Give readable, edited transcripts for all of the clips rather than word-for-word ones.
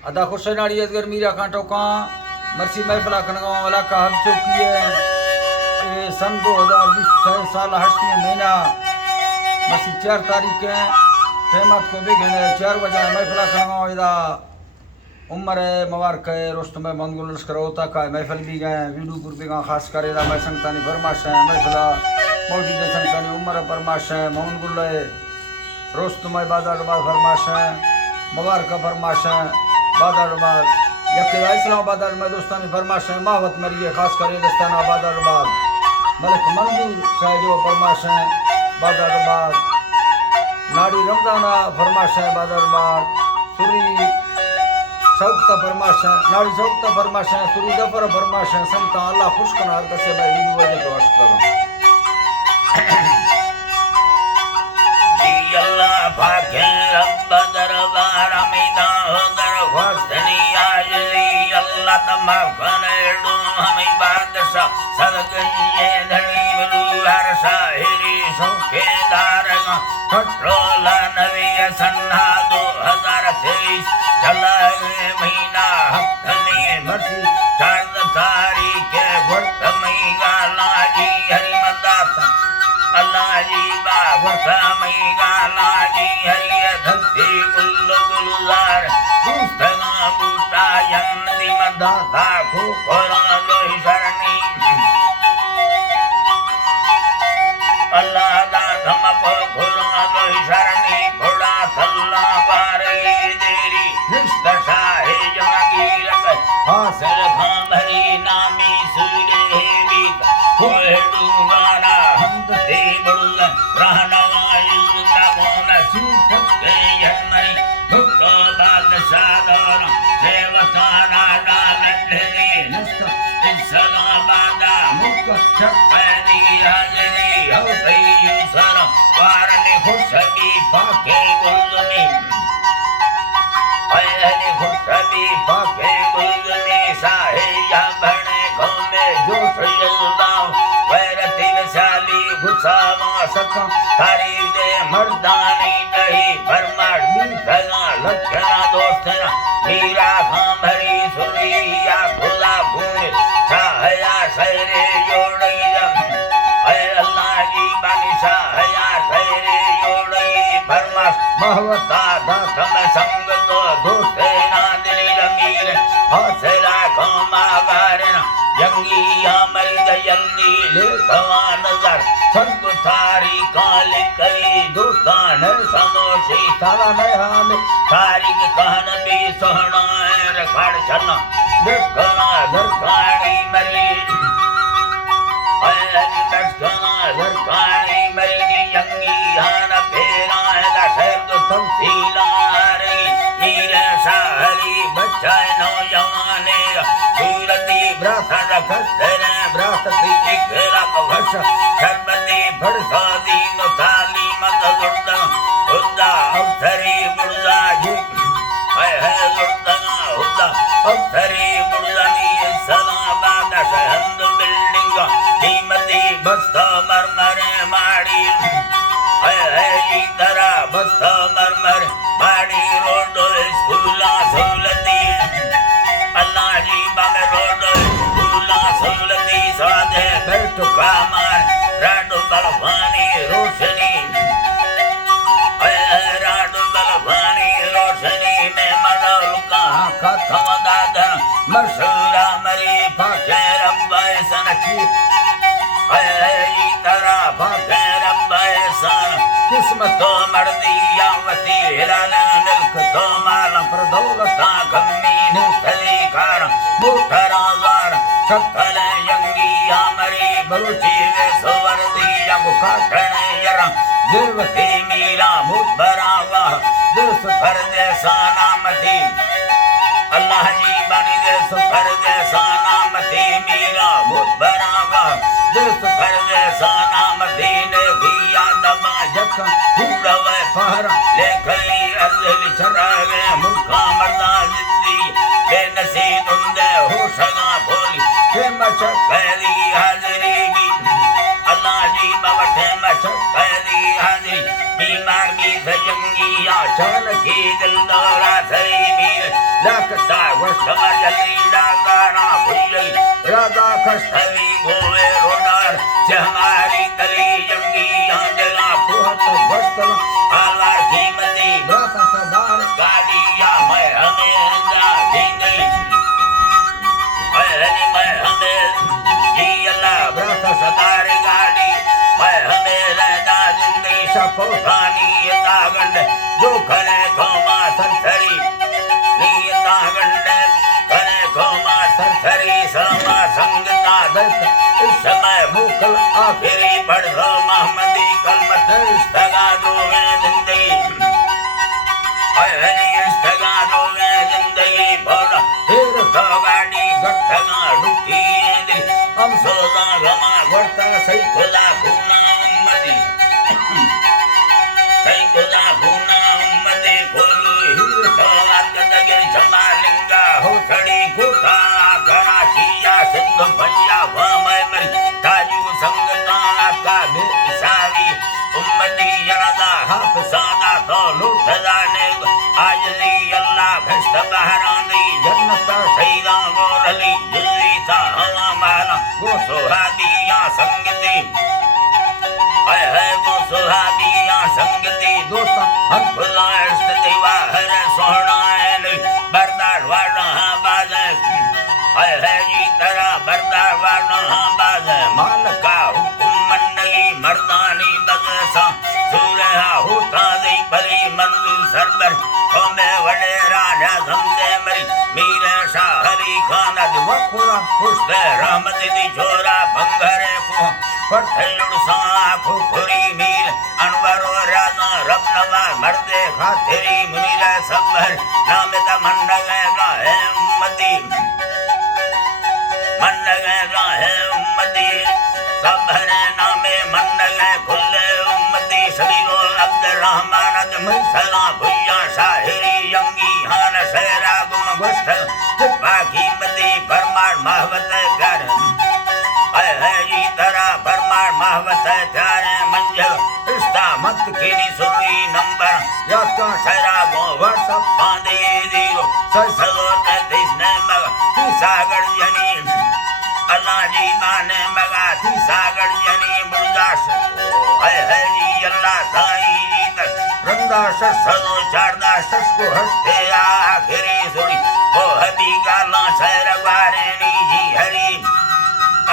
अदा खुश नाड़ी अदगर मीरा कांटो का मर्सी महफिला कनगांव वाला का हब चौकी है सन 2020 साल 8 महीना मर्सी 4 तारीख है टाइमात को भी घने 4 बजे महफिला कनगांव इदा उम्र है मुबारक है रोस्तम में मंगुल लश्कर होता का महफिल भी गए वीडूपुर भी गए खास कर इदा मैं संगतानी फरमाश है महफिला मौजूद है संगतानी उम्र फरमाश है मंगुल है रोस्तम में बादल फरमाश है मुबारक फरमाश है बादलबाद जबकि इस्लामाबाद में दोस्तानी फरमाश है मावत मरी है खास कर दस्ताना बादलबाद मलिक मंजूर साहब जो फरमाश है बादलबाद नाड़ी रमजाना फरमाश है बादलबाद सुरी सौकता फरमाश है नाड़ी सौकता फरमाश है सुरी जफर फरमाश है संता अल्लाह खुश करना हर कसे भाई हिंदू वजह तो अर्ज करो अल्लाह पाके रब दरबार अमीदा वस्तनी आजली अल्लाह तमा फनेडो हमें बादशाह सदगये धनी बलू हर शाहिरी सौकेदार खट्रोला नवी सन्ना 2023 चला महीना हफ्तनी मर्सी 4 तारीख के वक्त मई गाला जी हरिमदाता अल्लाह जी बाबा मई गाला जी हरिय धरती गुल गुलजार दूसरा बूटा यन्नी मदाता को कोरा लोही शरणी अल्लाह दा धम को कोरा लोही शरणी घोड़ा थल्ला बारी देरी निष्कर्षा है जमागीर हासिल खां भरी नामी सूरे हेवी कोई डूबाना हम ते बुल रहना युद्ध कोन सूट के यमरी भुक्तो बादशाह दौर सेवकाना डालने नस्त इस्लामाबाद मुक छपरी हाजरी हो गई सर वारने खुशबी पाके गुलमी पहले खुशबी पाके गुलमी साहे या बने घोमे जोश यल्लाह वैरती विशाली गुसावा सका तारीफ दे मर्दानी दही फरमाड़ बीसला लखना दोस्तना मीरा खां भरी सुरिया खुला भूल शाहया सैरे जोड़ई अय अल्लाह जी बानी शाहया सैरे जोड़ई फरमाश महवता दाखम संग दो दोस्तना दिल अमीर हौसला खमा गारना जंगी अमल जंगी लेखवा नजर संग थारी काल कई दुकान समोसी थावा में तारीख कहन भी सोहना रखड़ छना देखना दरकानी मरी अयनी दरकाना दरकानी मरी जंगी हान फेरा दा शब्द तमसीला रे मीरा सारी बच्चा नौजवाने सूरती ब्राथन खस्तर ब्राथती इकरा कवश शर्मती भड़सादी नताली मत गुर्दा हुदा अवसरी बुर्दा जी है गुर्दा हुदा अवसरी बुर्दानी सलाबाद सहंद बिल्डिंग कीमती बस्ता मरमरे माड़ी है इधरा बस्ता मरमर माड़ी रोड स्कूला सौलती अल्लाह जी बाबे रोड स्कूला सौलती सादे बैठ कामान राडो बलवानी रोशनी राडो बलवानी रोशनी में मदल का खत्म दादन मशूरा मरी फाके रब्बाए सनकी तरह फाके रब्बाए सन किस्मत तो मर्दी यावती हिलाल मिल्क तो माल पर दौलता गम्मी निस्तली कार मुठरा वार सकल यंगी यामरी बलुची वे सोवर्दी यंगु काटने यरा दिलवती मीरा मुठबरा वाह दिल सुफर जैसा नामती अल्लाह जी बनी दे सुफर जैसा नामती मीरा मुठबरा वाह दिल सुफर जैसा नामती ने भी यादमा जखा पूरा वे फहरा लेखली अर्जली चरावे मुल्का मर्दा जिंदी बेनसीब उंदे होशगा बोली के मचक पहली हाजरी भी अल्लाह जी बवठे मचक पहली हाजरी बीमार भी सजंगी आचान की दिल दौरा सही मीर लकता वस्तमर जली डागाना भुई राधा कष्टवी गोवे रोडार से हमारी गली जंगी आंदला कोहत वस्तम आलार कीमती राता सदार गाड़िया मैं हमें जा जिंदगी मैं हमें जी अल्लाह राता सदार गाड़ी मैं हमें रहना जिंदगी सपोसानी दागंड जो खने खोमा सरसरी नी दागंड खने खोमा सरसरी समा संगता दत इस समय मुकल आखिरी पढ़ दो मोहम्मदी कलमत इस्तगा दो जिंदगी हरी इस्तगा दो जिंदगी बोला फिर तो गाड़ी गट्ठगा डुकी हम सोदा गमा वर्ता सही खुदा भूना उम्मती सही खुदा भूना उम्मती खोलू हीर सवार कदगिर जमालिंगा हो छड़ी गुता कराचिया सिंध भैया वमय मरी ताजू संगता का बेसारी उम्मती जनादा हाफ सादा तो लूटदा ने आज ली अल्लाह भस्त बहरानी जन्नत सैदा गोरली जिल्ली सा हला माला वो सुहाबिया संगति है वो सुहाबिया संगति दोस्ता हम खुला इश्क दीवा हर सोहना है बरदार वाला बाज है जी तरह बरदार वाला बाज माल का हुक्म मंडली मर्दानी बगसा सूरहा होता दे बली मंजूर सरबर में वडे राजा धमदे मरी मीर शाह हरी खान वखुरा पुष्टे रहमत दी छोरा बंगरे को पठलुड़ सा खुखुरी मीर अनवरो राजा रबनवा मर्दे खातिरी मुनीर सबर नाम दा मंडगे है उम्मती मंडगे है उम्मती सबर नामे मंडगे खुले उम्मती शरीरो अब्द रहमान सला भुया शाहिरी यंगी हान शेरा गुम गोष्ठ बाकी मदी परमार महवत प्यार है जी तरह परमार महवत प्यार मंजल रिश्ता मत खेनी सुरी नंबर या का शेरा गो व्हाट्सएप पांदे दीरो ससलो ते ने मग सागर जनी अल्लाह जी माने मगा थी सागर जनी बुरदास है जी अल्लाह साई जी तक रंगा ससलो चारदा ससको हस्ते आखिरी सुरी ओ हबी गाला शहर वारेनी जी हरी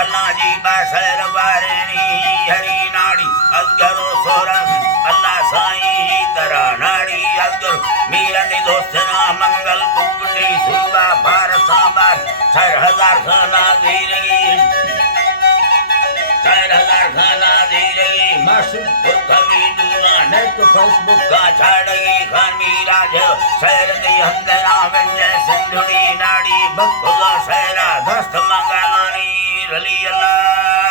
अल्लाह जी बा शहर वारेनी हरी नाड़ी अजगरो सोरन अल्लाह साई जी तरह नाड़ी अजगर मीरनी दोस्तना मंगल पुगटी सुबा पारसा बार 4000 खाना दे रही 4000 खाना दे रही मासूम कभी दूना नेट फेसबुक का छाड़गी खानी राज शहर दी अंदरा गंजे सिंधुड़ी नाड़ी बकुला शहरा दस्त मंगलानी रली अल्लाह